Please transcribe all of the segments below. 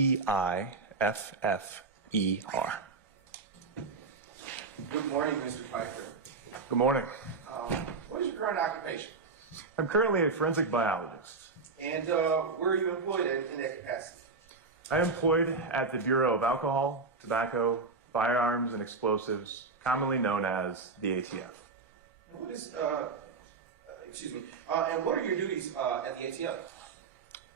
Good morning, Mr. Pfeiffer. Good morning. What is your current occupation? I'm currently a forensic biologist. And where are you employed in that capacity? I am employed at the Bureau of Alcohol, Tobacco, Firearms and Explosives, commonly known as the ATF. And what is, and what are your duties at the ATF?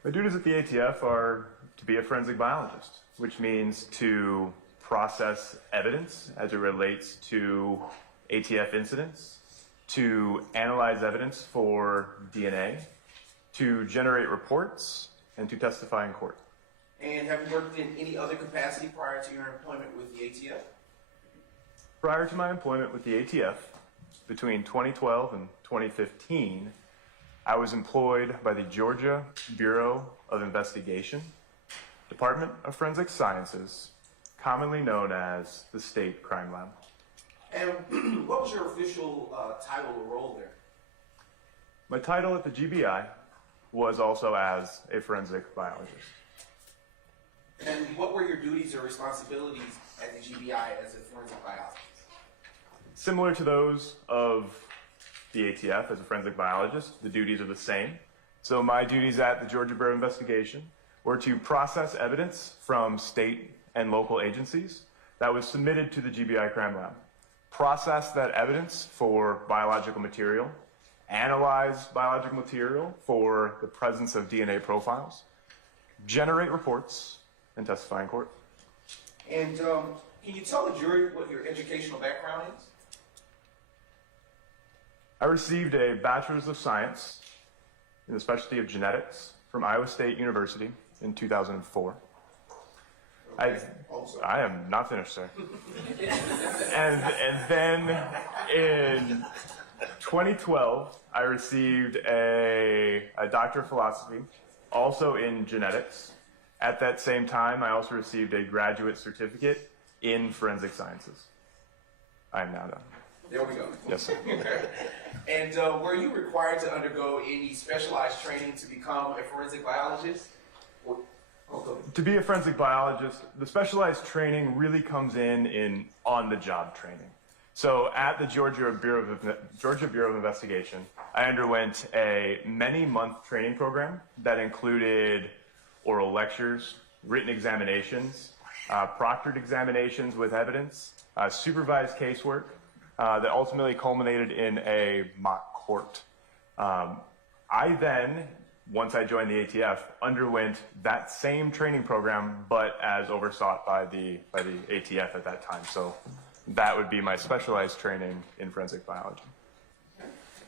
My duties at the ATF are to be a forensic biologist, which means to process evidence as it relates to ATF incidents, to analyze evidence for DNA, to generate reports, and to testify in court. And have you worked in any other capacity prior to your employment with the ATF? Prior to my employment with the ATF, between 2012 and 2015, I was employed by the Georgia Bureau of Investigation, Department of Forensic Sciences, commonly known as the State Crime Lab. And what was your official title or role there? My title at the GBI was also as a forensic biologist. And what were your duties or responsibilities at the GBI as a forensic biologist? Similar to those of the ATF as a forensic biologist, the duties are the same. So my duties at the Georgia Bureau of Investigation were to process evidence from state and local agencies that was submitted to the GBI Crime Lab, process that evidence for biological material, analyze biological material for the presence of DNA profiles, generate reports, and testify in court. And can you tell the jury what your educational background is? I received a Bachelor's of Science in the specialty of genetics from Iowa State University in 2004. Okay. I am not finished, sir. and then in 2012, I received a Doctor of Philosophy, also in genetics. At that same time, I also received a graduate certificate in forensic sciences. I am now done. There we go. Yes, sir. And were you required to undergo any specialized training to become a forensic biologist? To be a forensic biologist, the specialized training really comes in on-the-job training. So at the Georgia Bureau of Investigation, I underwent a many-month training program that included oral lectures, written examinations, proctored examinations with evidence, supervised casework that ultimately culminated in a mock court. I then, once I joined the ATF, underwent that same training program, but as oversought by the ATF at that time. So that would be my specialized training in forensic biology.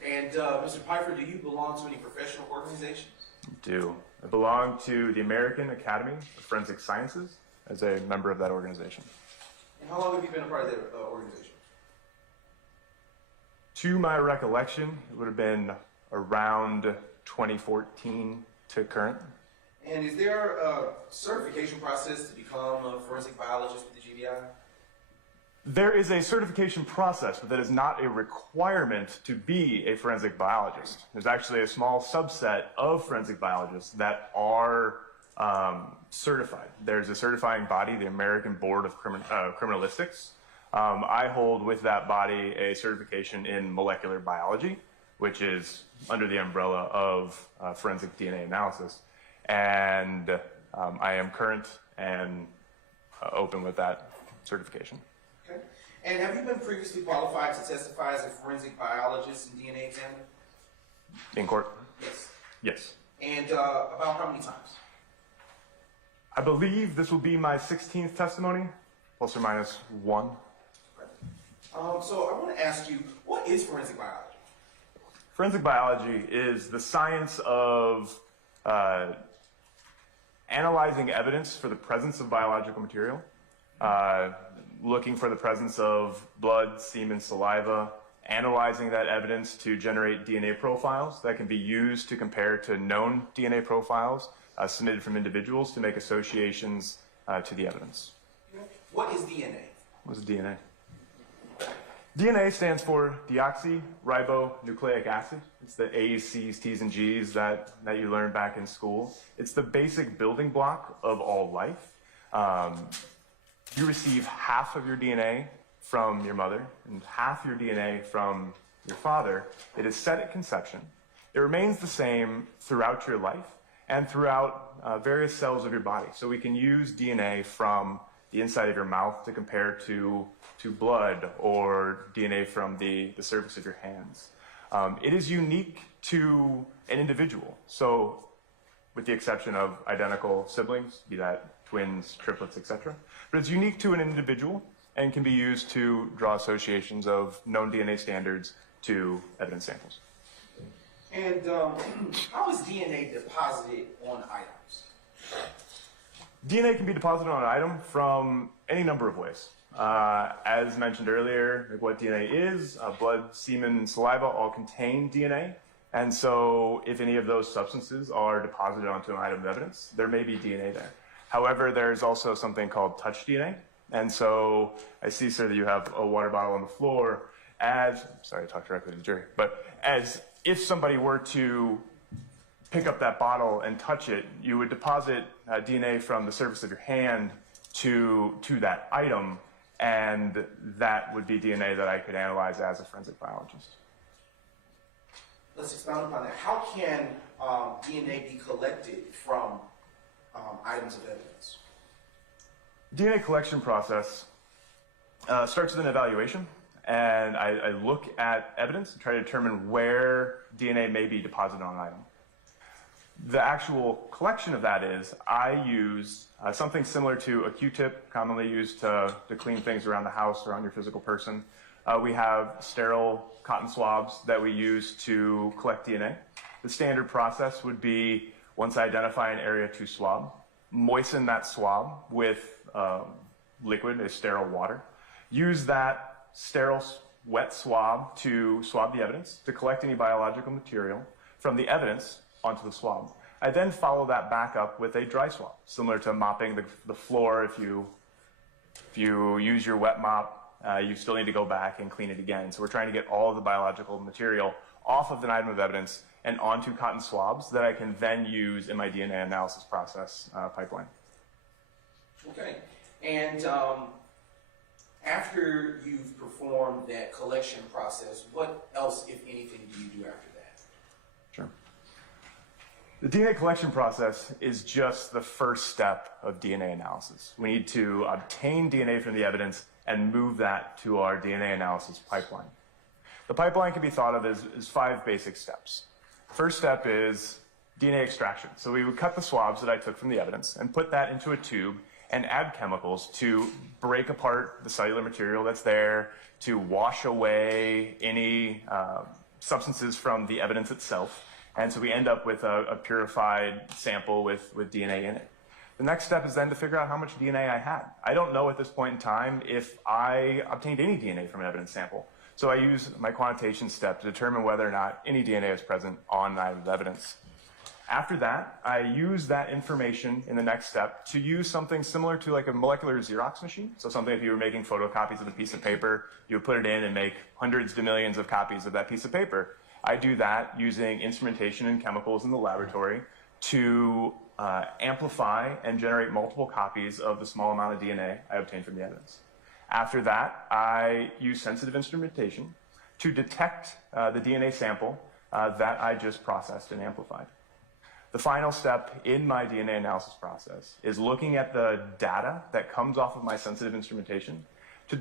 And Mr. Pfeiffer, do you belong to any professional organizations? I do. I belong to the American Academy of Forensic Sciences as a member of that organization. And how long have you been a part of that organization? To my recollection, it would have been around 2014 to current. And is there a certification process to become a forensic biologist with the GBI? There is a certification process, but that is not a requirement to be a forensic biologist. There's actually a small subset of forensic biologists that are certified. There's a certifying body, the American Board of Criminalistics. I hold with that body a certification in molecular biology, which is under the umbrella of forensic DNA analysis. And I am current and open with that certification. Okay. And have you been previously qualified to testify as a forensic biologist and DNA examiner? In court? Yes. Yes. And about how many times? I believe this will be my 16th testimony, plus or minus one. So I want to ask you, what is forensic biology? Forensic biology is the science of analyzing evidence for the presence of biological material, looking for the presence of blood, semen, saliva, analyzing that evidence to generate DNA profiles that can be used to compare to known DNA profiles submitted from individuals to make associations to the evidence. What is DNA? What is DNA? DNA stands for deoxyribonucleic acid. It's the A's, C's, T's, and G's that you learned back in school. It's the basic building block of all life. You receive half of your DNA from your mother and half your DNA from your father. It is set at conception. It remains the same throughout your life and throughout various cells of your body. So we can use DNA from the inside of your mouth to compare to blood, or DNA from the surface of your hands. It is unique to an individual. So with the exception of identical siblings, be that twins, triplets, etc. But it's unique to an individual and can be used to draw associations of known DNA standards to evidence samples. And how is DNA deposited on items? DNA can be deposited on an item from any number of ways. As mentioned earlier, like what DNA is, blood, semen, and saliva all contain DNA. And so if any of those substances are deposited onto an item of evidence, there may be DNA there. However, there's also something called touch DNA. And so I see, sir, that you have a water bottle on the floor. Sorry, I talked directly to the jury, but as if somebody were to pick up that bottle and touch it, you would deposit DNA from the surface of your hand to that item, and that would be DNA that I could analyze as a forensic biologist. Let's expound upon that. How can DNA be collected from items of evidence? DNA collection process starts with an evaluation, and I look at evidence and try to determine where DNA may be deposited on an item. The actual collection of that is I use something similar to a Q-tip, commonly used to clean things around the house or on your physical person. We have sterile cotton swabs that we use to collect DNA. The standard process would be, once I identify an area to swab, moisten that swab with liquid, a sterile water. Use that sterile wet swab to swab the evidence, to collect any biological material from the evidence onto the swab. I then follow that back up with a dry swab, similar to mopping the floor. If you use your wet mop, you still need to go back and clean it again. So we're trying to get all of the biological material off of an item of evidence and onto cotton swabs that I can then use in my DNA analysis process pipeline. Okay. And after you've performed that collection process, what else, if anything, do you do after that? Sure. The DNA collection process is just the first step of DNA analysis. We need to obtain DNA from the evidence and move that to our DNA analysis pipeline. The pipeline can be thought of as 5 basic steps. First step is DNA extraction. So we would cut the swabs that I took from the evidence and put that into a tube and add chemicals to break apart the cellular material that's there, to wash away any substances from the evidence itself. And so we end up with a purified sample with DNA in it. The next step is then to figure out how much DNA I had. I don't know at this point in time if I obtained any DNA from an evidence sample. So I use my quantitation step to determine whether or not any DNA is present on an item of evidence. After that, I use that information in the next step to use something similar to like a molecular Xerox machine. So something, if you were making photocopies of a piece of paper, you would put it in and make hundreds to millions of copies of that piece of paper. I do that using instrumentation and chemicals in the laboratory to amplify and generate multiple copies of the small amount of DNA I obtained from the evidence. After that, I use sensitive instrumentation to detect the DNA sample that I just processed and amplified. The final step in my DNA analysis process is looking at the data that comes off of my sensitive instrumentation to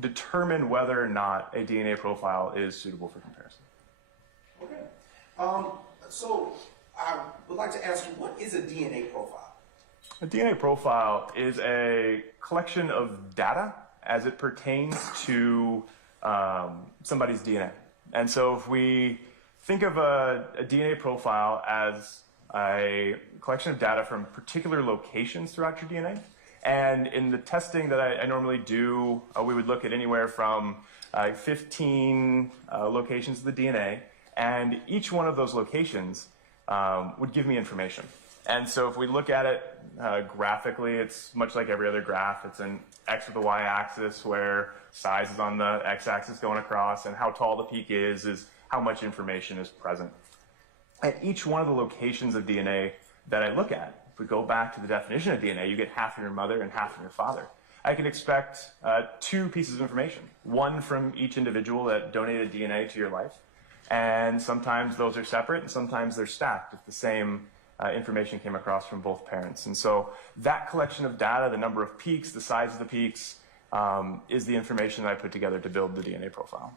determine whether or not a DNA profile is suitable for comparison. Okay. So I would like to ask you, what is a DNA profile? A DNA profile is a collection of data as it pertains to somebody's DNA. And so if we think of a DNA profile as a collection of data from particular locations throughout your DNA, and in the testing that I normally do, we would look at anywhere from 15 locations of the DNA, and each one of those locations would give me information. And so if we look at it Graphically, it's much like every other graph. It's an X with a Y axis where size is on the X axis going across, and how tall the peak is how much information is present. At each one of the locations of DNA that I look at, if we go back to the definition of DNA, you get half from your mother and half from your father. I can expect two pieces of information, one from each individual that donated DNA to your life, and sometimes those are separate and sometimes they're stacked if the same information came across from both parents. And so that collection of data, the number of peaks, the size of the peaks, is the information that I put together to build the DNA profile.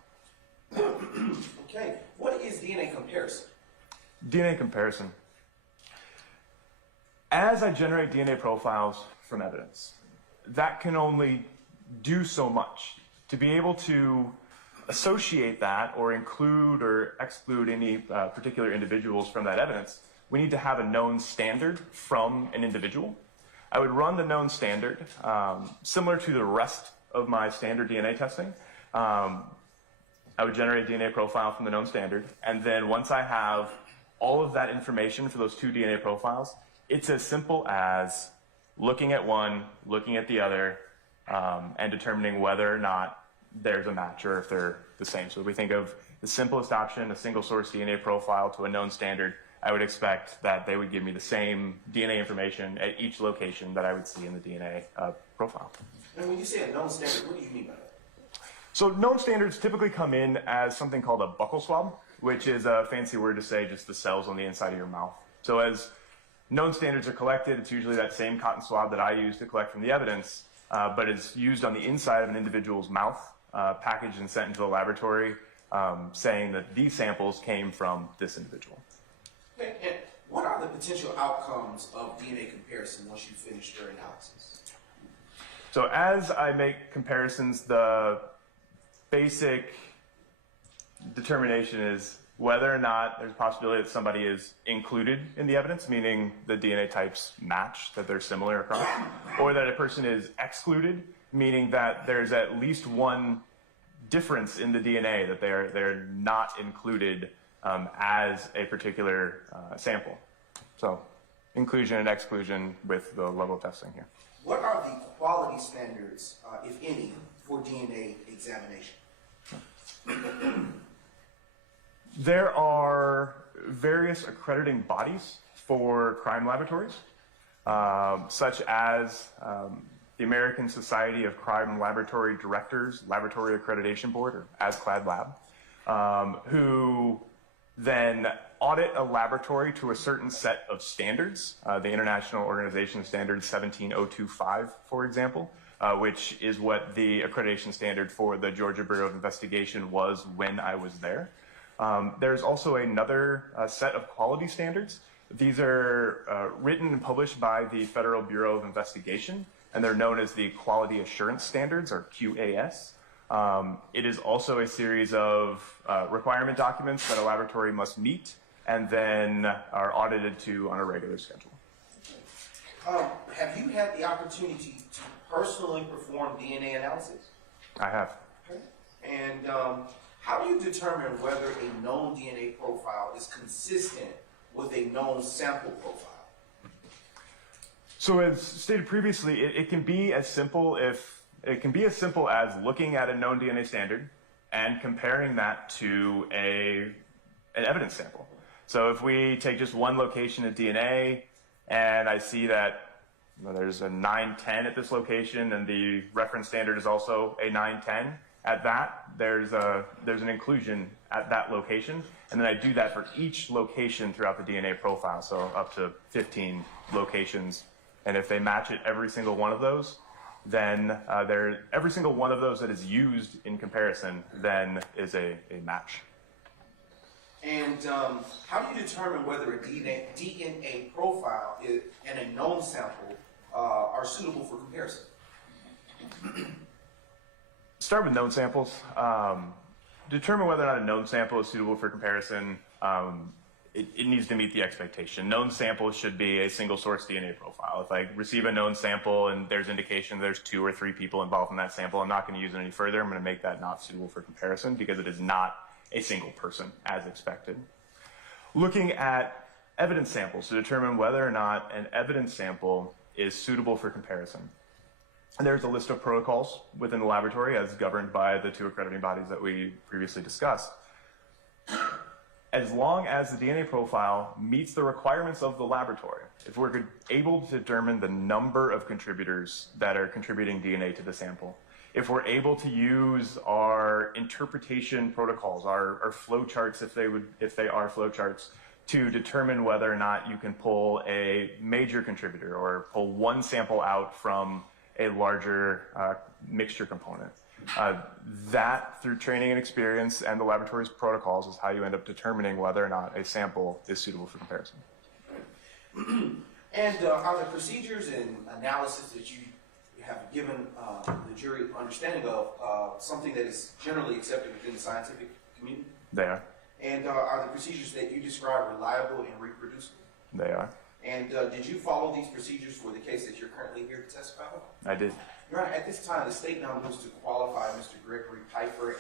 Okay, what is DNA comparison? DNA comparison. As I generate DNA profiles from evidence, that can only do so much. To be able to associate that or include or exclude any particular individuals from that evidence, we need to have a known standard from an individual. I would run the known standard, similar to the rest of my standard DNA testing. I would generate a DNA profile from the known standard, and then once I have all of that information for those two DNA profiles, it's as simple as looking at one, looking at the other, and determining whether or not there's a match or if they're the same. So if we think of the simplest option, a single source DNA profile to a known standard, I would expect that they would give me the same DNA information at each location that I would see in the DNA profile. And when you say a known standard, what do you mean by that? So known standards typically come in as something called a buccal swab, which is a fancy word to say just the cells on the inside of your mouth. So as known standards are collected, it's usually that same cotton swab that I use to collect from the evidence, but it's used on the inside of an individual's mouth, packaged and sent into the laboratory, saying that these samples came from this individual. Okay, and what are the potential outcomes of DNA comparison once you finish your analysis? So as I make comparisons, the basic determination is whether or not there's a possibility that somebody is included in the evidence, meaning the DNA types match, that they're similar across, or that a person is excluded, meaning that there's at least one difference in the DNA, that they're not included as a particular sample. So inclusion and exclusion with the level of testing here. What are the quality standards, if any, for DNA examination? There are various accrediting bodies for crime laboratories, such as the American Society of Crime Laboratory Directors Laboratory Accreditation Board, or ASCLD Lab, who then audit a laboratory to a certain set of standards, the International Organization Standard 17025, for example, which is what the accreditation standard for the Georgia Bureau of Investigation was when I was there. There's also another set of quality standards. These are written and published by the Federal Bureau of Investigation, and they're known as the Quality Assurance Standards, or QAS. It is also a series of requirement documents that a laboratory must meet and then are audited to on a regular schedule. Have you had the opportunity to personally perform DNA analysis? I have. Okay. And how do you determine whether a known DNA profile is consistent with a known sample profile? So as stated previously, it can be as simple as looking at a known DNA standard and comparing that to an evidence sample. So if we take just one location of DNA and I see that there's a 910 at this location and the reference standard is also a 910, at that there's an inclusion at that location, and then I do that for each location throughout the DNA profile, so up to 15 locations. And if they match it every single one of those, then every single one of those that is used in comparison then is a match. And how do you determine whether a DNA profile and a known sample are suitable for comparison? Start with known samples. Determine whether or not a known sample is suitable for comparison. It needs to meet the expectation. Known samples should be a single source DNA profile. If I receive a known sample and there's indication there's 2 or 3 people involved in that sample, I'm not going to use it any further. I'm going to make that not suitable for comparison because it is not a single person as expected. Looking at evidence samples to determine whether or not an evidence sample is suitable for comparison. And there's a list of protocols within the laboratory as governed by the 2 accrediting bodies that we previously discussed. As long as the DNA profile meets the requirements of the laboratory, if we're able to determine the number of contributors that are contributing DNA to the sample, if we're able to use our interpretation protocols, our flow charts, if they are flow charts, to determine whether or not you can pull a major contributor or pull one sample out from a larger mixture component. That, through training and experience and the laboratory's protocols, is how you end up determining whether or not a sample is suitable for comparison. And are the procedures and analysis that you have given the jury understanding of something that is generally accepted within the scientific community? They are. And are the procedures that you describe reliable and reproducible? They are. And did you follow these procedures for the case that you're currently here to testify on? I did. Your Honor, at this time, the state now moves to qualify Mr. Gregory Pfeiffer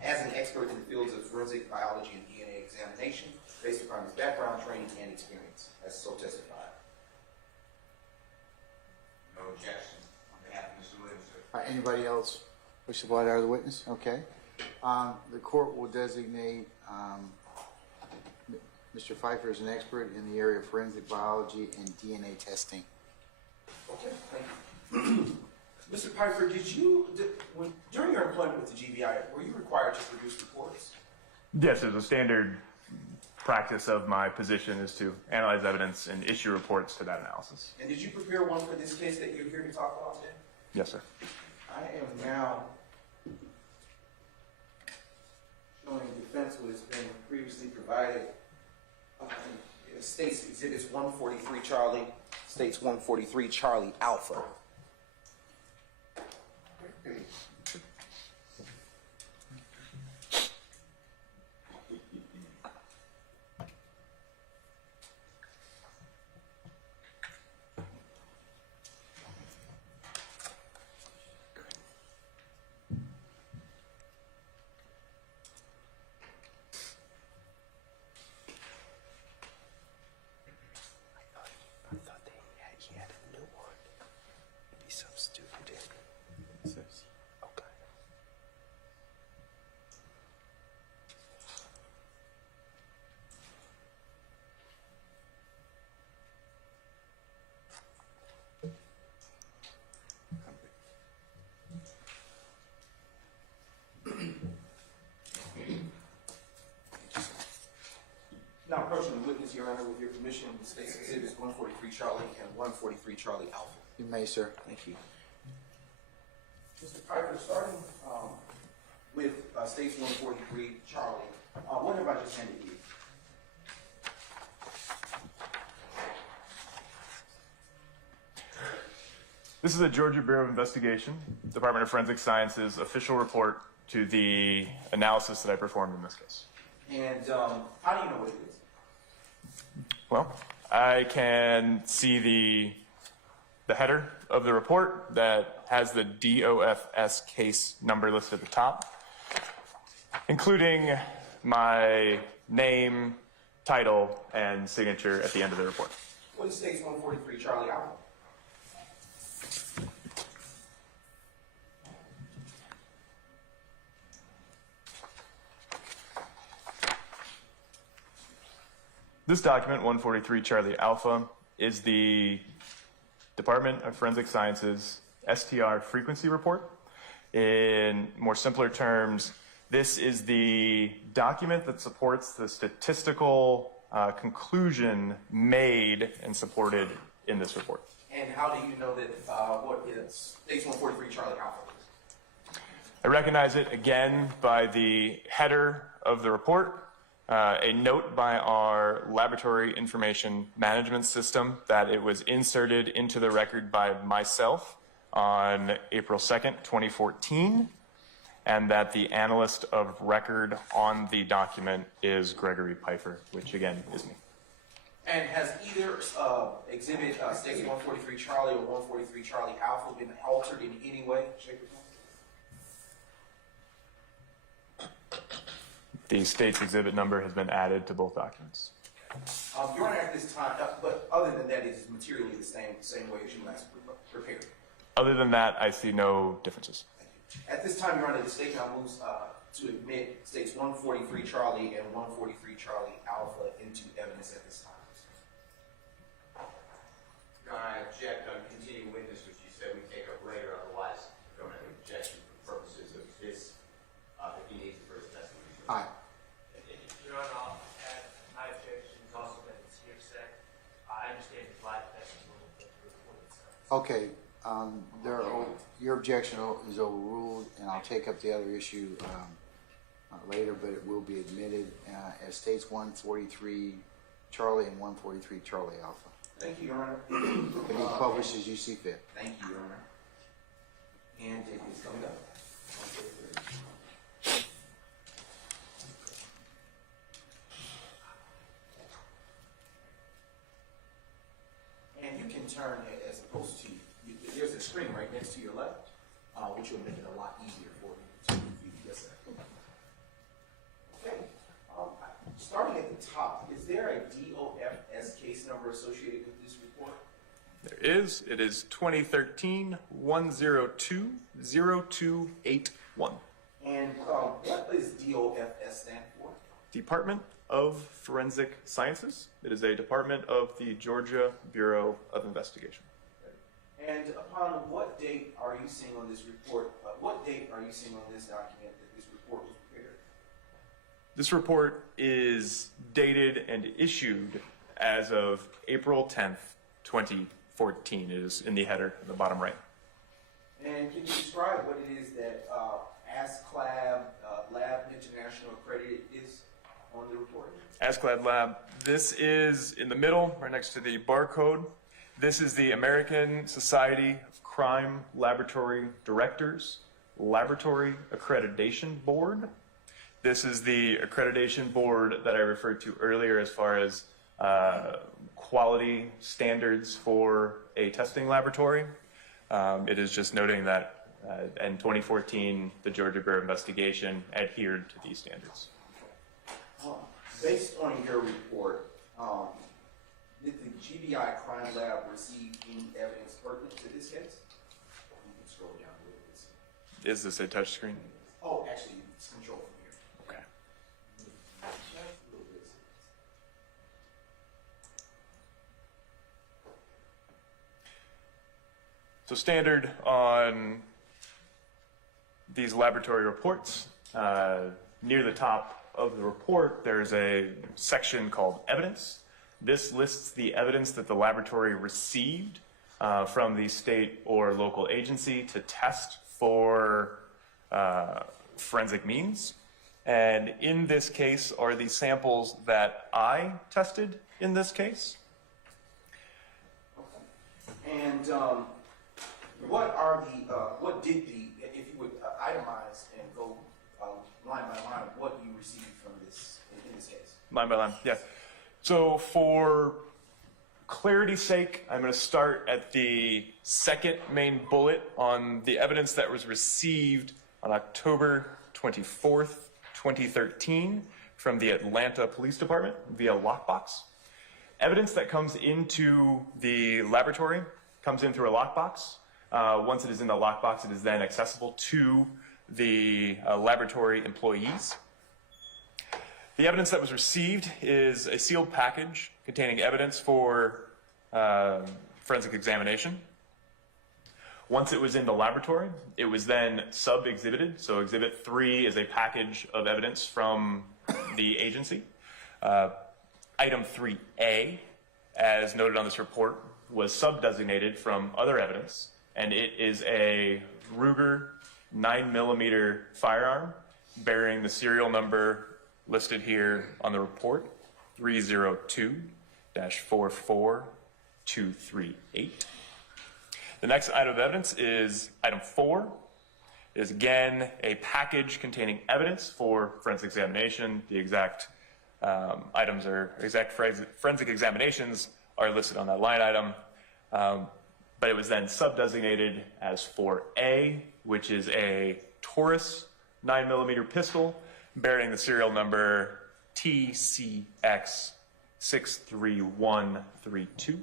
as an expert in the fields of forensic biology and DNA examination based upon his background, training, and experience, as so testified. No objection. On behalf of Mr. Williams, sir. Anybody else wish to blow out the witness? Okay. The court will designate Mr. Pfeiffer as an expert in the area of forensic biology and DNA testing. Okay, thank you. Mr. Pfeiffer, during your employment with the GBI, were you required to produce reports? Yes, there's a standard practice of my position is to analyze evidence and issue reports to that analysis. And did you prepare one for this case that you're here to talk about today? Yes, sir. I am now showing defense what has been previously provided. States Exhibits 143 Charlie, States 143 Charlie Alpha. Now approaching the witness, Your Honor, with your permission, States Exhibits 143 Charlie and 143 Charlie Alpha. You may, sir. Thank you. Mr. Pfeiffer, starting with States 143 Charlie, what have I just handed you? This is the Georgia Bureau of Investigation, Department of Forensic Sciences official report to the analysis that I performed in this case. And how do you know what it is? Well, I can see the header of the report that has the DOFS case number listed at the top, including my name, title, and signature at the end of the report. What is States 143 Charlie Alpha? This document, 143 Charlie Alpha, is the Department of Forensic Sciences STR frequency report. In more simpler terms, this is the document that supports the statistical conclusion made and supported in this report. And how do you know that what is States 143 Charlie Alpha is? I recognize it again by the header of the report. A note by our laboratory information management system that it was inserted into the record by myself on April 2nd, 2014, and that the analyst of record on the document is Gregory Pfeiffer, which again is me. And has either exhibit States 143 Charlie or 143 Charlie Alpha been altered in any way, shape, or form? The state's exhibit number has been added to both documents. Your Honor, at this time, but other than that, it is materially the same way as you last prepared. Other than that, I see no differences. Thank you. At this time, Your Honor, the state now moves to admit states 143 Charlie and 143 Charlie Alpha into evidence at this time. Your Honor, I object on continuing witness, which you said we take up later, otherwise I don't have an objection for purposes of this, if he needs the first testimony. Aye. Your Honor, I'll add my objection is also that it's hearsay. I understand it's live testimony, but the report itself. Okay, your objection is overruled, and I'll take up the other issue later, but it will be admitted as states 143 Charlie and 143 Charlie Alpha. Thank you, Your Honor. It be published as you see fit. Thank you, Your Honor. And it is coming up. And you can turn it as opposed to, there's a screen right next to your left, which will make it a lot easier for you to view. Yes, sir. Okay. Starting at the top, is there a DOFS case number associated with this report? There is. It is 2013-102-0281. And what does DOFS stand for? Department of Forensic Sciences. It is a department of the Georgia Bureau of Investigation. And upon what date are you seeing on this report? What date are you seeing on this document that this report was prepared? This report is dated and issued as of April 10th, 2014. It is in the header in the bottom right. And can you describe what it is that ASCLAB Lab International Accredited is on the report? ASCLAD Lab. This is in the middle, right next to the barcode. This is the American Society of Crime Laboratory Directors Laboratory Accreditation Board. This is the accreditation board that I referred to earlier as far as quality standards for a testing laboratory. It is just noting that in 2014, the Georgia Bureau of Investigation adhered to these standards. Based on your report, did the GBI Crime Lab receive any evidence pertinent to this case? You can scroll down a little bit. Is this a touch screen? Oh, actually, it's controlled from here. Okay. Just a little bit. So standard on these laboratory reports, near the top of the report, there's a section called evidence. This lists the evidence that the laboratory received from the state or local agency to test for forensic means. And in this case are the samples that I tested in this case. And what did the, if you would itemize and go line by line, what you received from this, in this case? Line by line, yeah. So for clarity's sake, I'm going to start at the second main bullet on the evidence that was received on October 24th, 2013 from the Atlanta Police Department via lockbox. Evidence that comes into the laboratory comes in through a lockbox. Once it is in the lockbox, it is then accessible to the laboratory employees. The evidence that was received is a sealed package containing evidence for forensic examination. Once it was in the laboratory, it was then sub-exhibited. So Exhibit 3 is a package of evidence from the agency. Item 3A, as noted on this report, was sub-designated from other evidence, and it is a Ruger 9mm firearm bearing the serial number listed here on the report, 302-44238. The next item of evidence is item 4. It is again a package containing evidence for forensic examination. The exact items are exact forensic examinations are listed on that line item. But it was then sub-designated as 4A, which is a Taurus 9mm pistol bearing the serial number TCX 63132.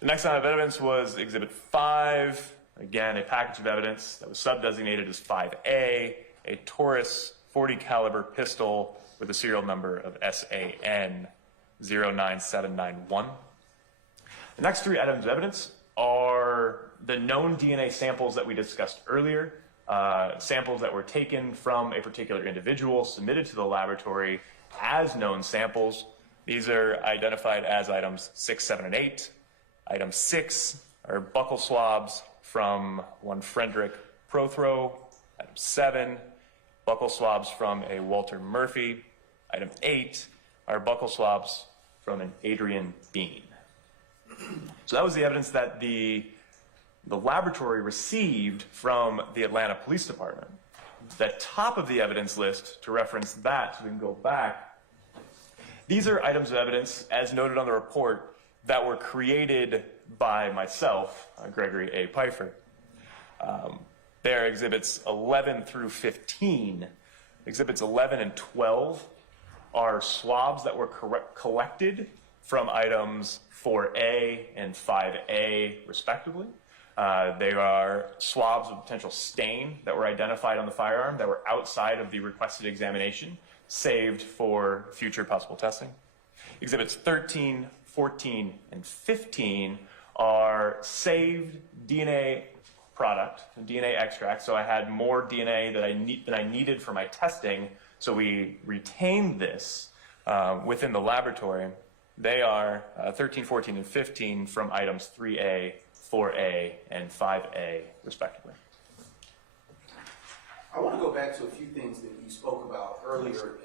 The next item of evidence was Exhibit 5, again, a package of evidence that was sub-designated as 5A, a Taurus 40 caliber pistol with a serial number of SAN 09791. The next three items of evidence are the known DNA samples that we discussed earlier, samples that were taken from a particular individual, submitted to the laboratory as known samples. These are identified as items 6, 7, and 8. Item 6 are buccal swabs from one Frederick Prothrow. Item 7, buccal swabs from a Walter Murphy. Item 8 are buccal swabs from an Adrian Bean. So that was the evidence that the laboratory received from the Atlanta Police Department. The top of the evidence list, to reference that, so we can go back, these are items of evidence, as noted on the report, that were created by myself, Gregory A. Pfeiffer. They are exhibits 11 through 15. Exhibits 11 and 12 are swabs that were collected from items 4A and 5A, respectively. They are swabs of potential stain that were identified on the firearm that were outside of the requested examination, saved for future possible testing. Exhibits 13, 14, and 15 are saved DNA product, DNA extract. So I had more DNA that I needed for my testing, so we retained this within the laboratory. They are 13, 14, and 15 from items 3A, 4A, and 5A, respectively. I want to go back to a few things that you spoke about earlier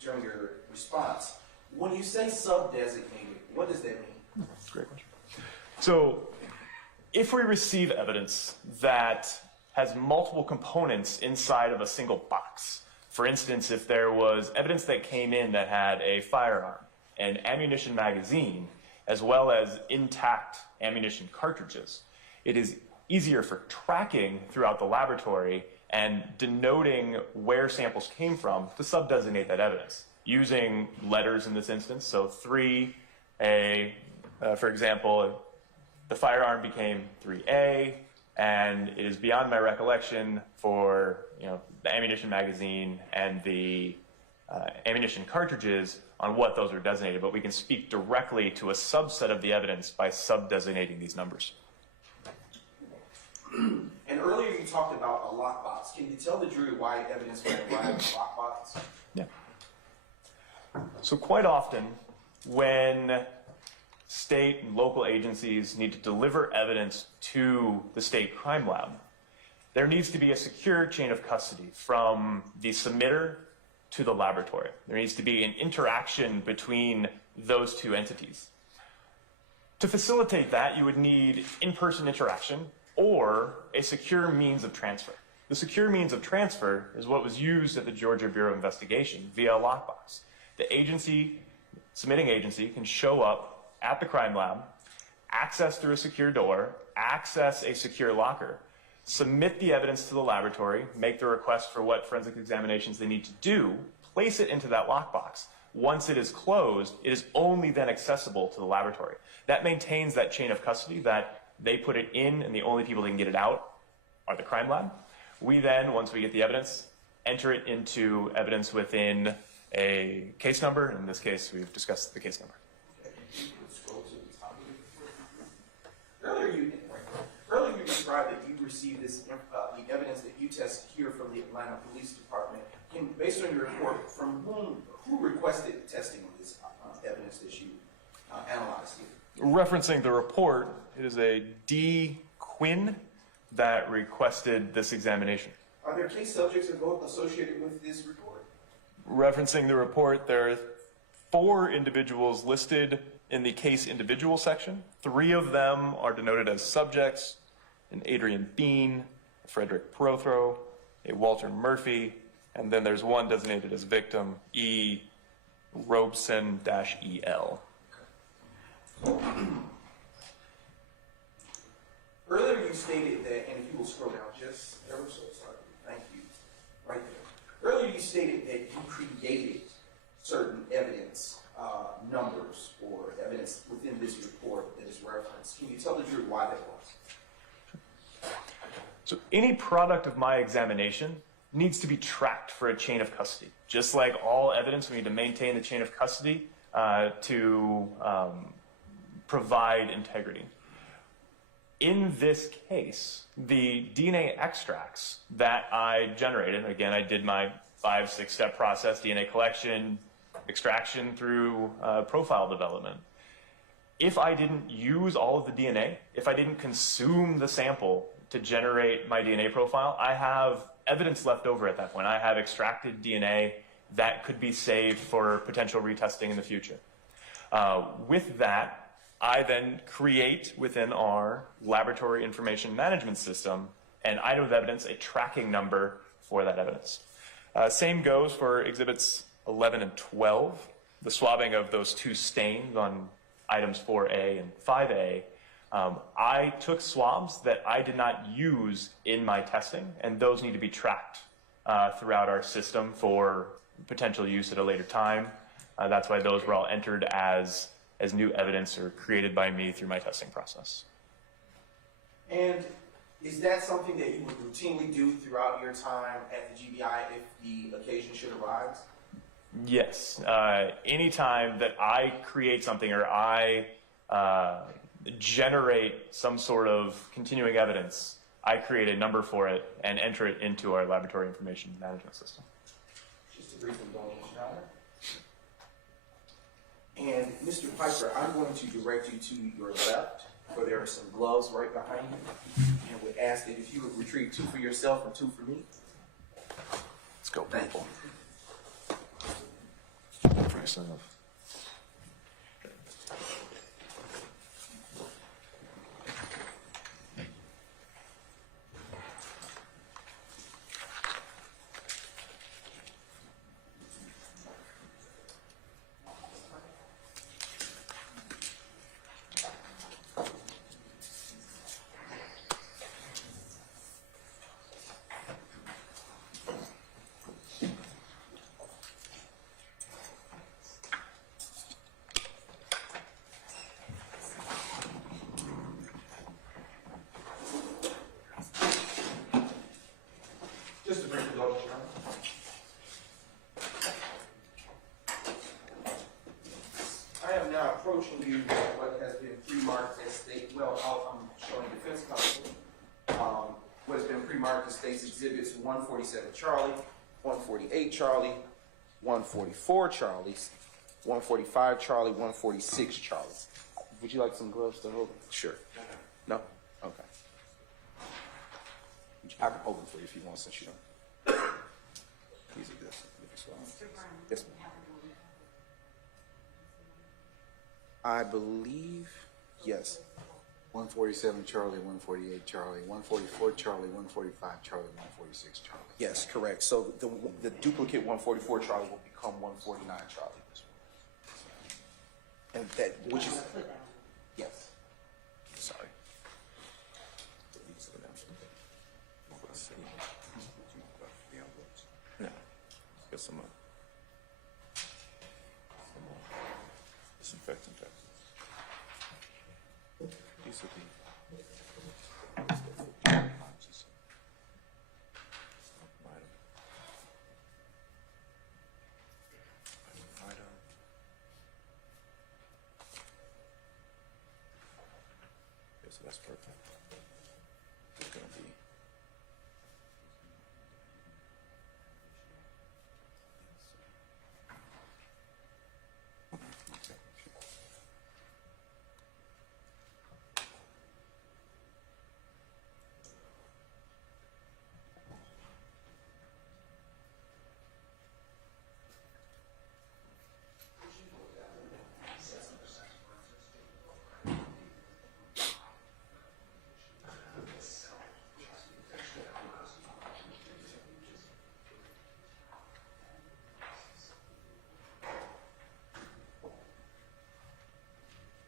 during your response. When you say sub-designated, what does that mean? Great question. So, if we receive evidence that has multiple components inside of a single box, for instance, if there was evidence that came in that had a firearm, an ammunition magazine, as well as intact ammunition cartridges, it is easier for tracking throughout the laboratory and denoting where samples came from to sub-designate that evidence using letters in this instance. So 3A, for example, the firearm became 3A, and it is beyond my recollection for the ammunition magazine and the ammunition cartridges on what those are designated, but we can speak directly to a subset of the evidence by sub-designating these numbers. And earlier you talked about a lockbox. Can you tell the jury why evidence went arrive in a lockbox? Yeah. So quite often, when state and local agencies need to deliver evidence to the state crime lab, there needs to be a secure chain of custody from the submitter to the laboratory. There needs to be an interaction between those two entities. To facilitate that, you would need in-person interaction or a secure means of transfer. The secure means of transfer is what was used at the Georgia Bureau of Investigation via a lockbox. The agency, submitting agency, can show up at the crime lab, access through a secure door, access a secure locker, submit the evidence to the laboratory, make the request for what forensic examinations they need to do, place it into that lockbox. Once it is closed, it is only then accessible to the laboratory. That maintains that chain of custody that they put it in and the only people that can get it out are the crime lab. We then, once we get the evidence, enter it into evidence within a case number. In this case, we've discussed the case number. Okay. Scroll to the top of it. Earlier you described that you received this, the evidence that you test here from the Atlanta Police Department. Based on your report, from who requested testing of this evidence that you analyzed here? Referencing the report, it is a D. Quinn that requested this examination. Are there case subjects associated with this report? Referencing the report, there are 4 individuals listed in the case individual section. 3 of them are denoted as subjects: an Adrian Bean, a Frederick Prothrow, a Walter Murphy, and then there's one designated as victim, E. Robeson-EL. Earlier you stated that, and if you will scroll down just ever so slightly, thank you, right there. Earlier you stated that you created certain evidence numbers or evidence within this report that is referenced. Can you tell the jury why that was? So any product of my examination needs to be tracked for a chain of custody. Just like all evidence, we need to maintain the chain of custody to provide integrity. In this case, the DNA extracts that I generated, again, I did my 5-6-step process, DNA collection, extraction through profile development. If I didn't use all of the DNA, if I didn't consume the sample to generate my DNA profile, I have evidence left over at that point. I have extracted DNA that could be saved for potential retesting in the future. With that, I then create within our laboratory information management system an item of evidence, a tracking number for that evidence. Same goes for exhibits 11 and 12, the swabbing of those 2 stains on items 4A and 5A. I took swabs that I did not use in my testing, and those need to be tracked throughout our system for potential use at a later time. That's why those were all entered as new evidence or created by me through my testing process. And is that something that you would routinely do throughout your time at the GBI if the occasion should arise? Yes. Anytime that I create something or I generate some sort of continuing evidence, I create a number for it and enter it into our laboratory information management system. Just a brief indulgence, Your Honor. And Mr. Pfeiffer, I'm going to direct you to your left, for there are some gloves right behind you, and would ask that if you would retrieve 2 for yourself and 2 for me. Let's go, people. For yourself. Just a brief indulgence, Your Honor. I am now approaching you with what has been pre-marked as state, I'm showing defense counsel, what has been pre-marked as state's exhibits 147 Charlie, 148 Charlie, 144 Charlie, 145 Charlie, 146 Charlie. Would you like some gloves to hold? Sure. No? Okay. I can hold them for you if you want, since you don't. Easy this. Yes, ma'am. I believe, yes. 147 Charlie, 148 Charlie, 144 Charlie, 145 Charlie, 146 Charlie. Yes, correct. So the duplicate 144 Charlie will become 149 Charlie. And that, which is, yes. Sorry. Yeah. Get some disinfectant tablets. These would be. So that's perfect. It's going to be.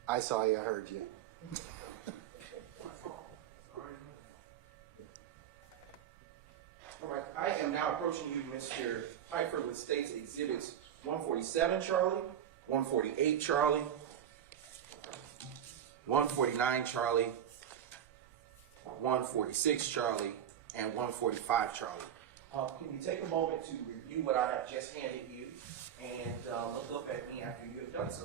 I saw you, I heard you. All right, I am now approaching you, Mr. Pfeiffer, with state's exhibits 147 Charlie, 148 Charlie, 149 Charlie, 146 Charlie, and 145 Charlie. Can you take a moment to review what I have just handed you and look up at me after you have done so?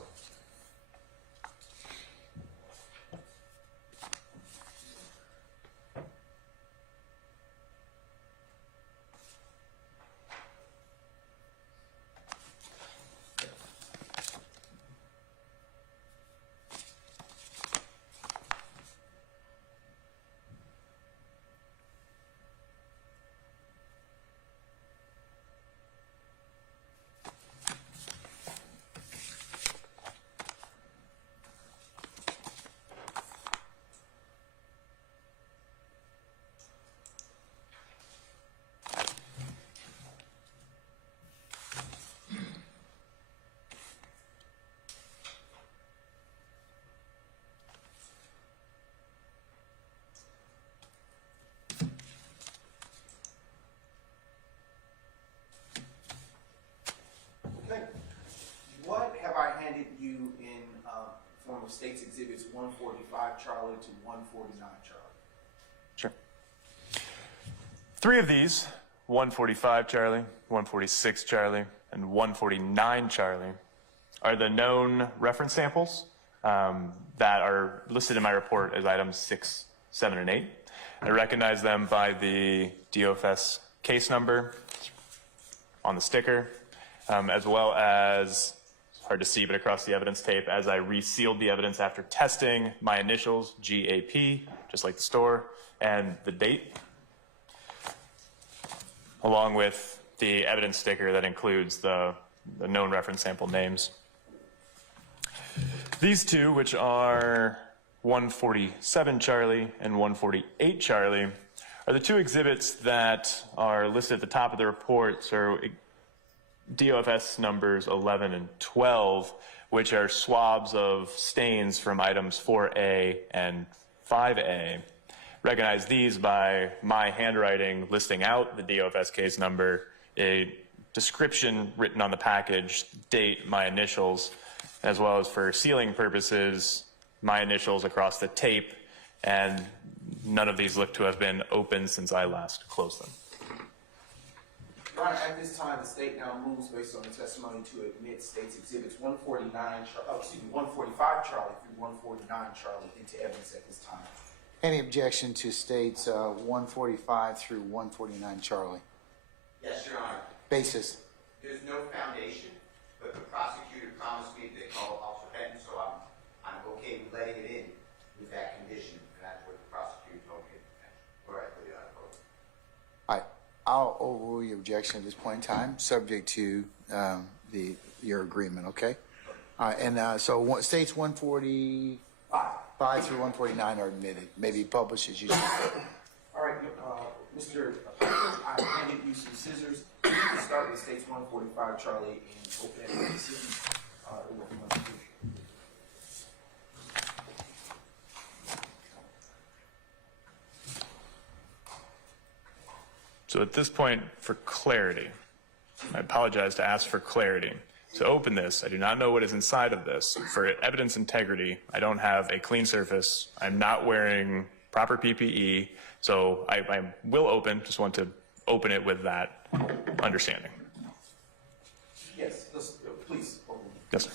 Okay. What have I handed you in form of States Exhibits 145 Charlie to 149 Charlie? Sure. 3 of these, 145 Charlie, 146 Charlie, and 149 Charlie, are the known reference samples that are listed in my report as items 6, 7, and 8. I recognize them by the DOFS case number on the sticker, as well as, it's hard to see, but across the evidence tape, as I resealed the evidence after testing, my initials, GAP, just like the store, and the date, along with the evidence sticker that includes the known reference sample names. These two, which are 147 Charlie and 148 Charlie, are the 2 exhibits that are listed at the top of the report, so DOFS numbers 11 and 12, which are swabs of stains from items 4A and 5A. Recognize these by my handwriting listing out the DOFS case number, a description written on the package, date, my initials, as well as for sealing purposes, my initials across the tape, and none of these look to have been open since I last closed them. Your Honor, at this time, the state now moves, based on the testimony, to admit States Exhibits 145 Charlie through 149 Charlie into evidence at this time. Any objection to States 145 through 149 Charlie? Yes, Your Honor. Basis. There's no foundation, but the prosecutor promised me they call Officer Benton, so I'm okay with letting it in with that condition, and that's what the prosecutor told me. All right, I'll overrule your objection at this point in time, subject to your agreement, okay? So States 145 through 149 are admitted. Maybe published as you said. All right, Mr. Pfeiffer, I handed you some scissors. You can start with States 145 Charlie and open it with the scissors. So at this point, for clarity, I apologize to ask for clarity. To open this, I do not know what is inside of this. For evidence integrity, I don't have a clean surface. I'm not wearing proper PPE, so I will open, just want to open it with that understanding. Yes, please open. Yes, sir.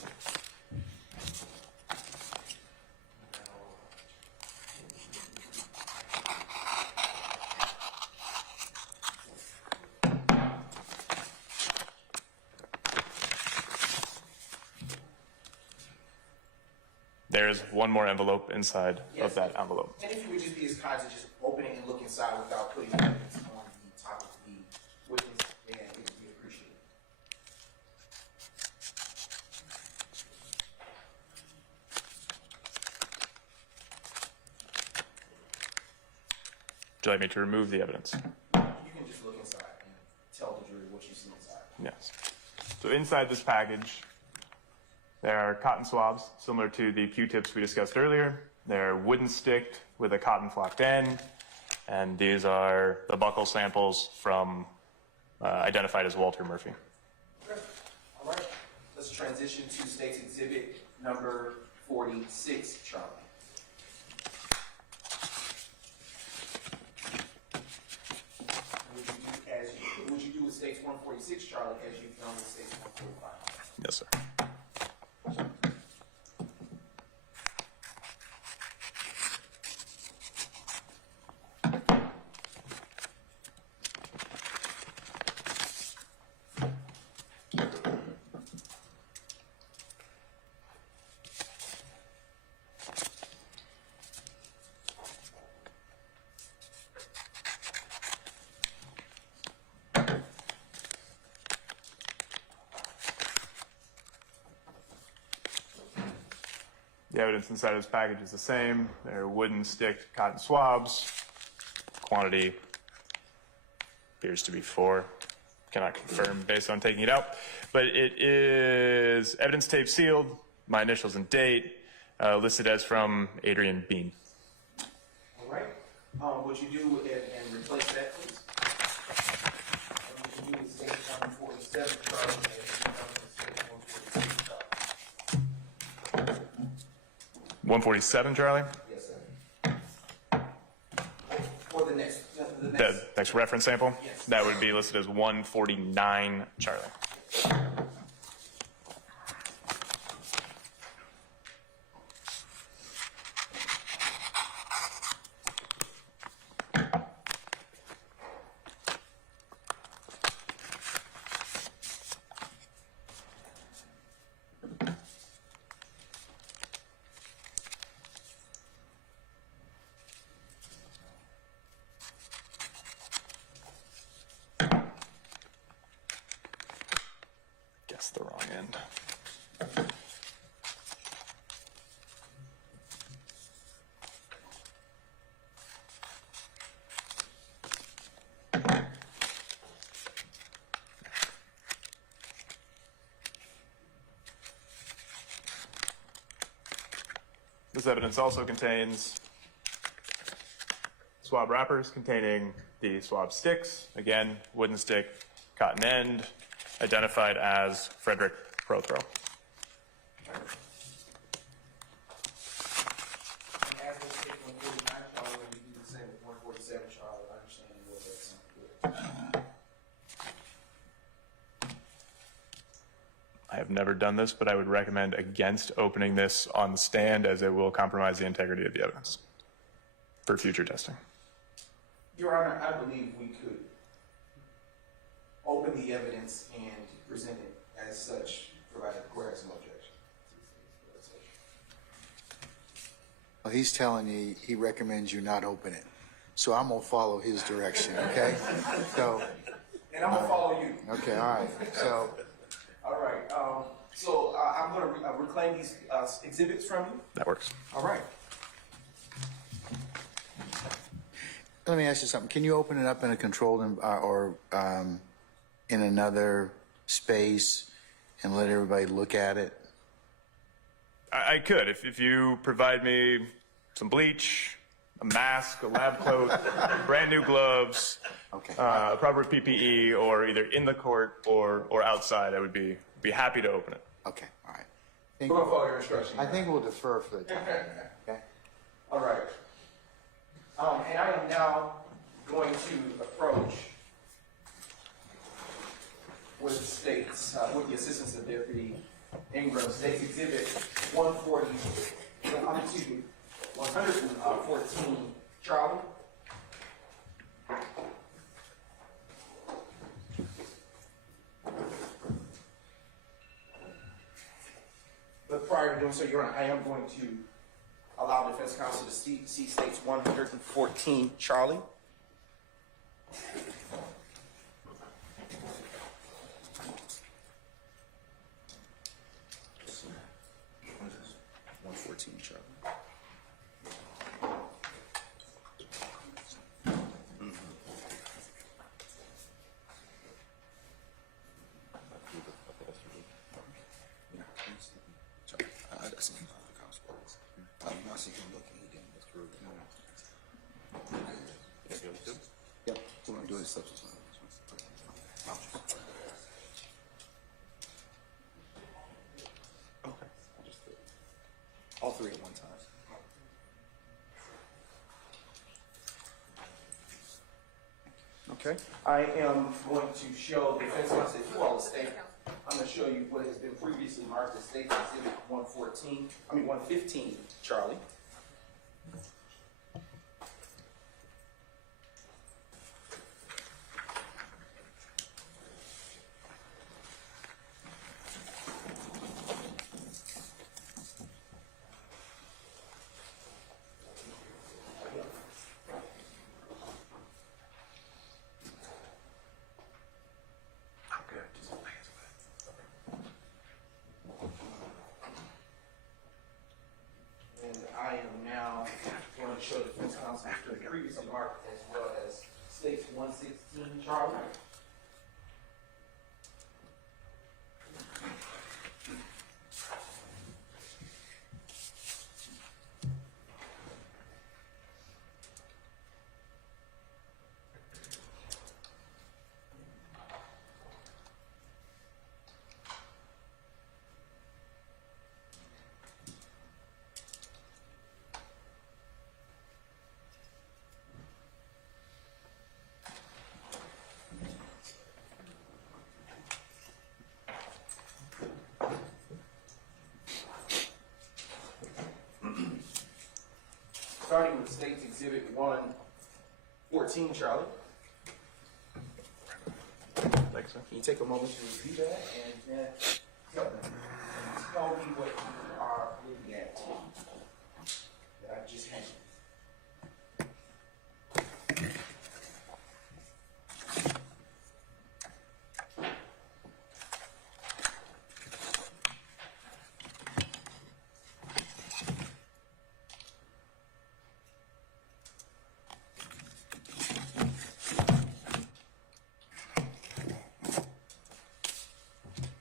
There's one more envelope inside of that envelope. And if you would just be as kind as just opening and look inside without putting evidence on the top of the witness, then it would be appreciated. Would you like me to remove the evidence? You can just look inside and tell the jury what you see inside. Yes. So inside this package, there are cotton swabs, similar to the Q-tips we discussed earlier. They're wooden sticked with a cotton flocked end, and these are the buccal samples from identified as Walter Murphy. Okay. All right. Let's transition to State's Exhibit number 46, Charlie. Would you do with State's 146, Charlie, as you've done with State's 145? Yes, sir. The evidence inside of this package is the same. They're wooden stick cotton swabs. Quantity appears to be 4. Cannot confirm based on taking it out. But it is evidence tape sealed, my initials and date, listed as from Adrian Bean. All right. Would you do it and replace that, please? Would you do with State 147, Charlie, as you've done with State 146, Charlie? 147, Charlie? Yes, sir. For the next. The next reference sample? Yes. That would be listed as 149, Charlie. Guess the wrong end. This evidence also contains swab wrappers containing the swab sticks, again, wooden stick, cotton end, identified as Frederick Prothrow. And as with State 149, Charlie, when you do the same with 147, Charlie, understanding what that's good. I have never done this, but I would recommend against opening this on the stand as it will compromise the integrity of the evidence for future testing. Your Honor, I believe we could open the evidence and present it as such, provided the court has no objection. Well, he's telling you he recommends you not open it. So I'm going to follow his direction, okay? So, And I'm gonna follow you. okay, all right. So, All right, I'm gonna reclaim these exhibits from you. That works. All right. let me ask you something. Can you open it up in a controlled or in another space and let everybody look at it? I could, if you provide me some bleach, a mask, a lab coat, brand new gloves, Okay. proper PPE, or either in the court or outside, I would be happy to open it. Okay, all right. We're gonna follow your instructions. I think we'll defer for the time. Okay. All right. And I am now going to approach with the states, with the assistance of Deputy Ingram, State's Exhibit 114, Charlie. But prior to doing so, Your Honor, I am going to allow defense counsel to see State's 114, Charlie. What is this? 114, Charlie. Yep. We're gonna do it subsequently. Okay. I am going to show defense counsel, if you all state, I'm going to show you what has been previously marked as State Exhibit 115, Charlie. And I am now going to show defense counsel which was previously marked as well as States 116, Charlie. Starting with States Exhibit 114, Charlie. Thanks, sir. Can you take a moment to review that and then tell me what you are looking at that I just handed?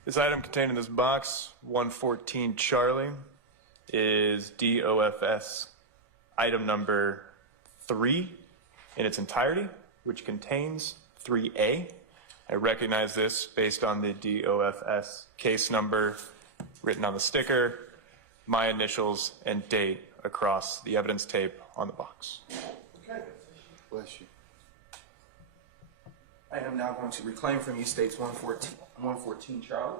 This item contained in this box, 114 Charlie, is DOFS item number 3 in its entirety, which contains 3A. I recognize this based on the DOFS case number written on the sticker, my initials, and date across the evidence tape on the box. Okay. Bless you. I am now going to reclaim from you States 114 Charlie.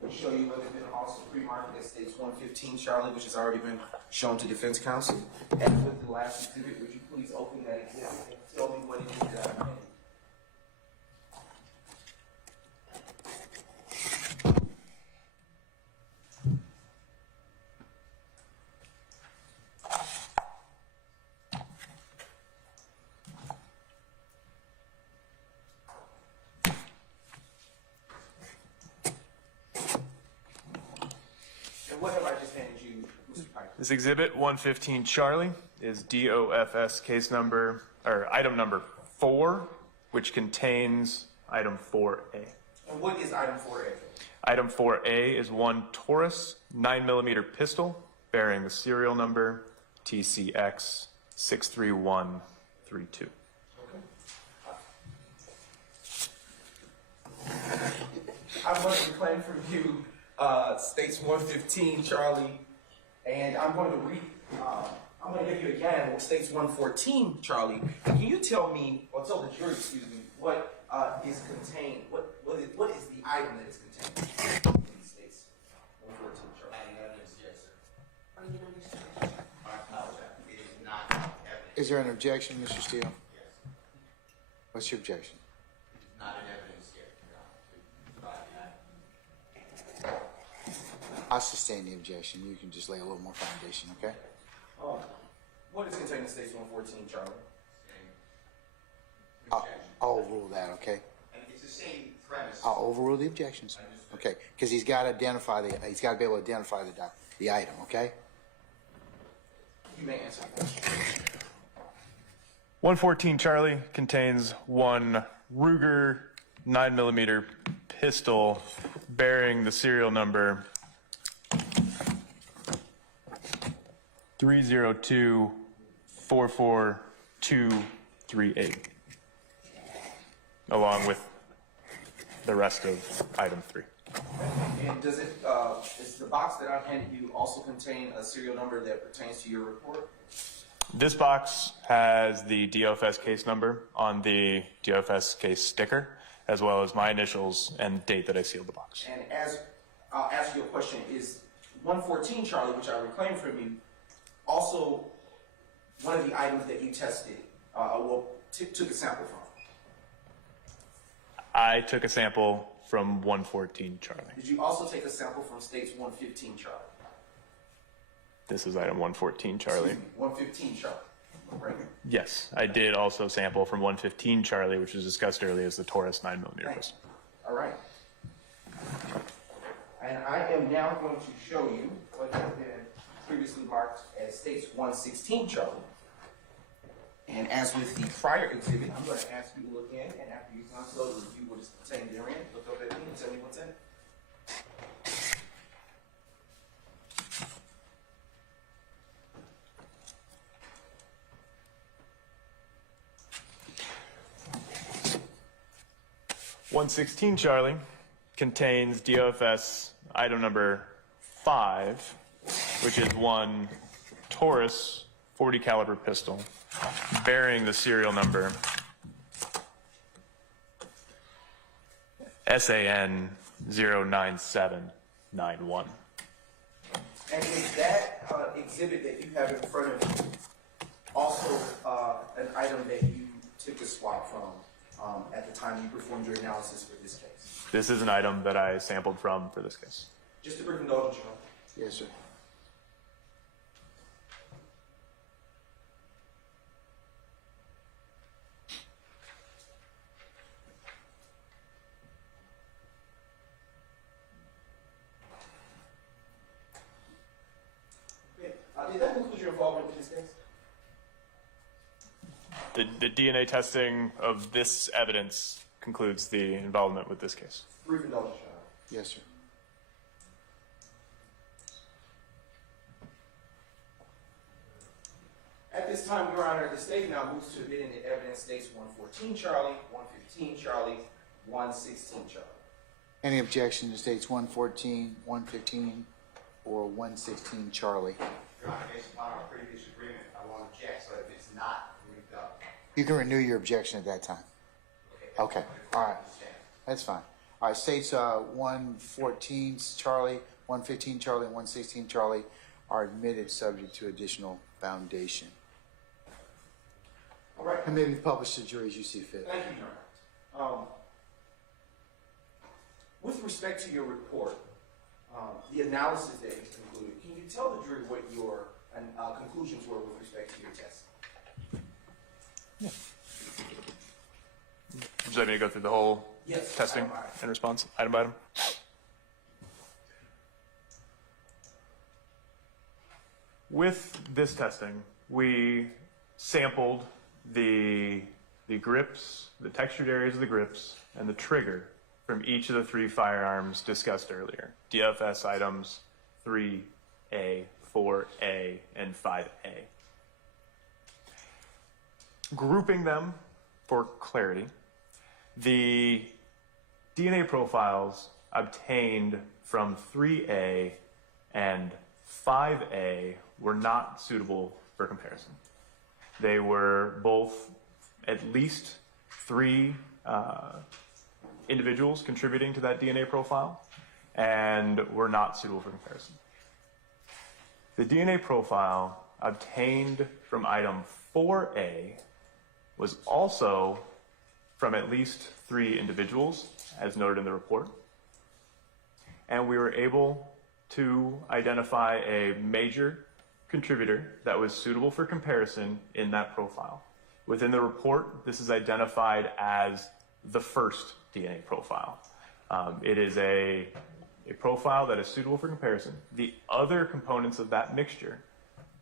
We'll show you what has been also pre-marked as States 115 Charlie, which has already been shown to defense counsel. And with the last exhibit, would you please open that exhibit and tell me what it is that I'm handing? What have I just handed you, Mr. Pfeiffer? This exhibit, 115 Charlie, is DOFS case number, or item number 4, which contains item 4A. And what is item 4A? Item 4A is one Taurus 9mm pistol bearing the serial number TCX 63132. I'm going to reclaim from you States 115 Charlie, and I'm going to give you again States 114 Charlie. And can you tell me, or tell the jury, excuse me, what is contained? What is the item that is contained in States 114 Charlie? Yes, sir. I apologize. It is not evidence. Is there an objection, Mr. Steele? Yes. What's your objection? It's not an evidence yet, Your Honor. I sustain the objection. You can just lay a little more foundation, okay? What is contained in States 114 Charlie? I'll overrule that, okay? And it's the same premise. I'll overrule the objections, okay? Because he's got to identify he's got to be able to identify the item, okay? You may answer the question. 114 Charlie contains one Ruger 9mm pistol bearing the serial number 302-44238, along with the rest of item 3. And does the box that I handed you also contain a serial number that pertains to your report? This box has the DOFS case number on the DOFS case sticker, as well as my initials and date that I sealed the box. And as I'll ask you a question, is 114 Charlie, which I reclaimed from you, also one of the items that you tested, took a sample from? I took a sample from 114 Charlie. Did you also take a sample from states 115 Charlie? This is item 114 Charlie. Excuse me, 115 Charlie, right? Yes, I did also sample from 115 Charlie, which was discussed earlier as the Taurus 9mm pistol. All right. And I am now going to show you what has been previously marked as states 116 Charlie. And as with the prior exhibit, I'm going to ask you to look in, and after you've done so, review what is contained therein. Look up at me and tell me what's in it. .116 Charlie contains DOFS item number 5, which is one Taurus 40 caliber pistol bearing the serial number SAN 09791. And is that exhibit that you have in front of you also an item that you took a swab from at the time you performed your analysis for this case? This is an item that I sampled from for this case. Just a brief indulgence, Your Honor. Yes, sir. Did that conclude your involvement in this case? The DNA testing of this evidence concludes the involvement with this case. Brief indulgence, Your Honor. Yes, sir. At this time, Your Honor, the state now moves to admit into evidence states 114 Charlie, 115 Charlie, 116 Charlie. Any objection to states 114, 115, or 116 Charlie? Your Honor, based upon our previous agreement, I won't object, but if it's not moved up. You can renew your objection at that time. Okay, all right. That's fine. All right, states 114 Charlie, 115 Charlie, and 116 Charlie are admitted subject to additional foundation. All right. And maybe publish to jury as you see fit. Thank you, Your Honor. With respect to your report, the analysis that you concluded, can you tell the jury what your conclusions were with respect to your test? Would you like me to go through the whole Yes. testing Item by item. and response, item by item? With this testing, we sampled the grips, the textured areas of the grips, and the trigger from each of the 3 firearms discussed earlier. DFS items 3A, 4A, and 5A. Grouping them for clarity, the DNA profiles obtained from 3A and 5A were not suitable for comparison. They were both at least 3 individuals contributing to that DNA profile and were not suitable for comparison. The DNA profile obtained from item 4A was also from at least 3 individuals, as noted in the report. And we were able to identify a major contributor that was suitable for comparison in that profile. Within the report, this is identified as the first DNA profile. It is a profile that is suitable for comparison. The other components of that mixture,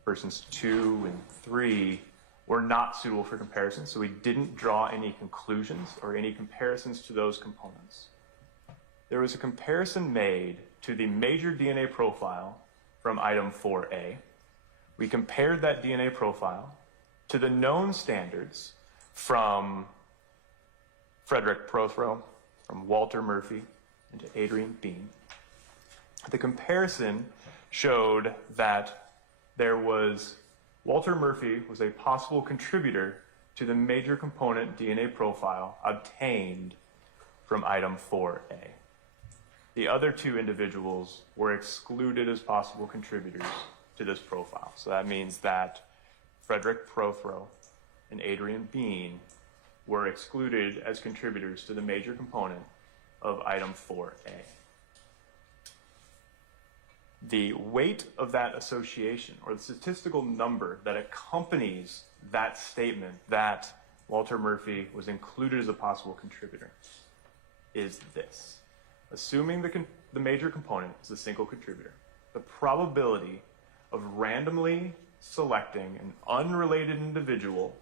persons 2 and 3, were not suitable for comparison, so we didn't draw any conclusions or any comparisons to those components. There was a comparison made to the major DNA profile from item 4A. We compared that DNA profile to the known standards from Frederick Prothero, from Walter Murphy, and to Adrian Bean. The comparison showed that there was Walter Murphy was a possible contributor to the major component DNA profile obtained from item 4A. The other two individuals were excluded as possible contributors to this profile. So that means that Frederick Prothrow and Adrian Bean were excluded as contributors to the major component of item 4A. The weight of that association, or the statistical number that accompanies that statement that Walter Murphy was included as a possible contributor, is this. Assuming the major component is a single contributor, the probability of randomly selecting an unrelated individual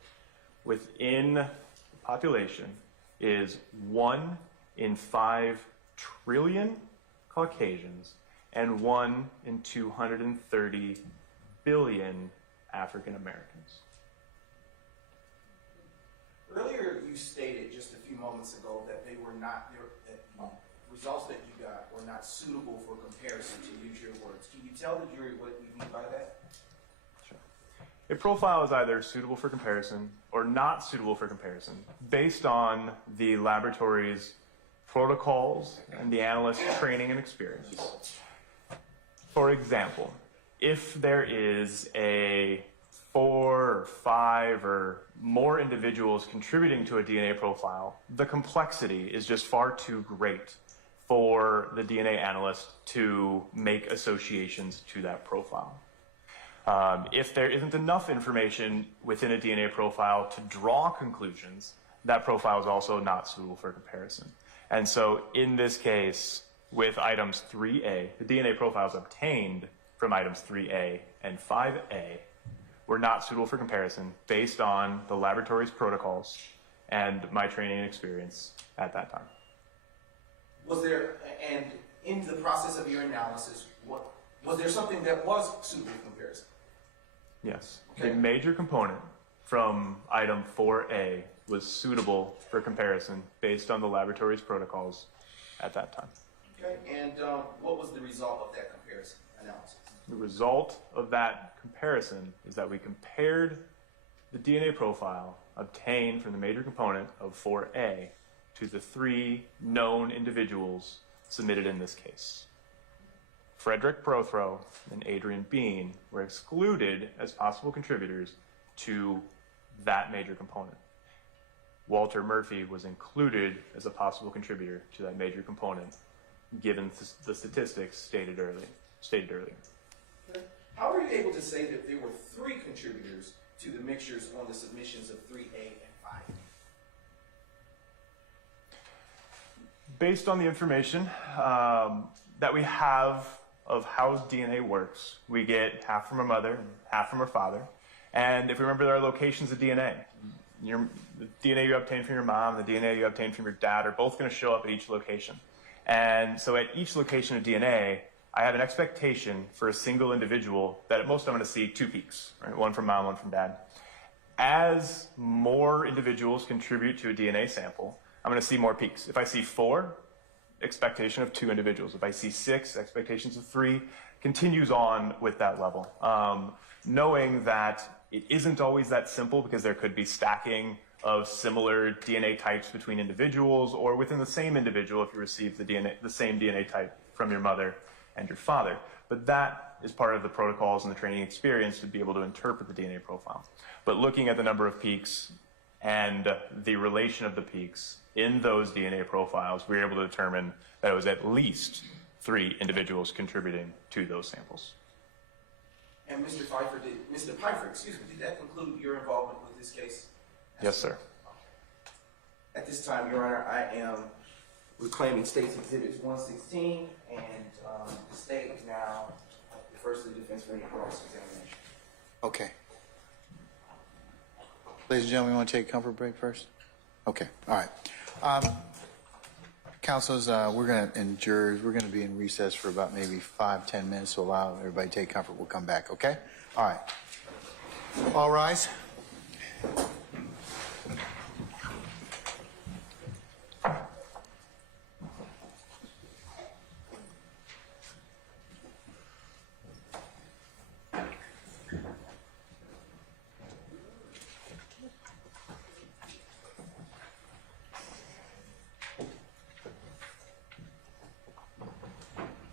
within the population is 1 in 5 trillion Caucasians and 1 in 230 billion African Americans. Earlier, you stated just a few moments ago that they were not, that the results that you got were not suitable for comparison, to use your words. Can you tell the jury what you mean by that? Sure. A profile is either suitable for comparison or not suitable for comparison based on the laboratory's protocols and the analyst's training and experience. For example, if there is a 4 or 5 or more individuals contributing to a DNA profile, the complexity is just far too great for the DNA analyst to make associations to that profile. If there isn't enough information within a DNA profile to draw conclusions, that profile is also not suitable for comparison. And so in this case, with items 3A, the DNA profiles obtained from items 3A and 5A were not suitable for comparison based on the laboratory's protocols and my training and experience at that time. Was there, and in the process of your analysis, was there something that was suitable for comparison? Yes. Okay. The major component from item 4A was suitable for comparison based on the laboratory's protocols at that time. Okay, and what was the result of that comparison analysis? The result of that comparison is that we compared the DNA profile obtained from the major component of 4A to the 3 known individuals submitted in this case. Frederick Prothrow and Adrian Bean were excluded as possible contributors to that major component. Walter Murphy was included as a possible contributor to that major component, given the statistics stated earlier. Okay. How were you able to say that there were 3 contributors to the mixtures on the submissions of 3A and 5A? Based on the information that we have of how DNA works, we get half from our mother and half from our father. And if we remember, there are locations of DNA. The DNA you obtain from your mom and the DNA you obtain from your dad are both going to show up at each location. And so at each location of DNA, I have an expectation for a single individual that at most I'm going to see 2 peaks, right? 1 from mom, 1 from dad. As more individuals contribute to a DNA sample, I'm going to see more peaks. If I see 4, expectation of 2 individuals. If I see 6, expectations of 3, continues on with that level. Knowing that it isn't always that simple because there could be stacking of similar DNA types between individuals or within the same individual if you receive the same DNA type from your mother and your father. But that is part of the protocols and the training experience to be able to interpret the DNA profile. But looking at the number of peaks and the relation of the peaks in those DNA profiles, we were able to determine that it was at least 3 individuals contributing to those samples. And Mr. Pfeiffer, did that conclude your involvement with this case? Yes, sir. At this time, Your Honor, I am reclaiming State's Exhibits 116, and the State now refers to the defense for any cross-examination. Okay. Ladies and gentlemen, we want to take a comfort break first? Okay, all right. Councilors, and jurors, we're going to be in recess for about maybe 5-10 minutes to allow everybody to take comfort. We'll come back, okay? All right. All rise.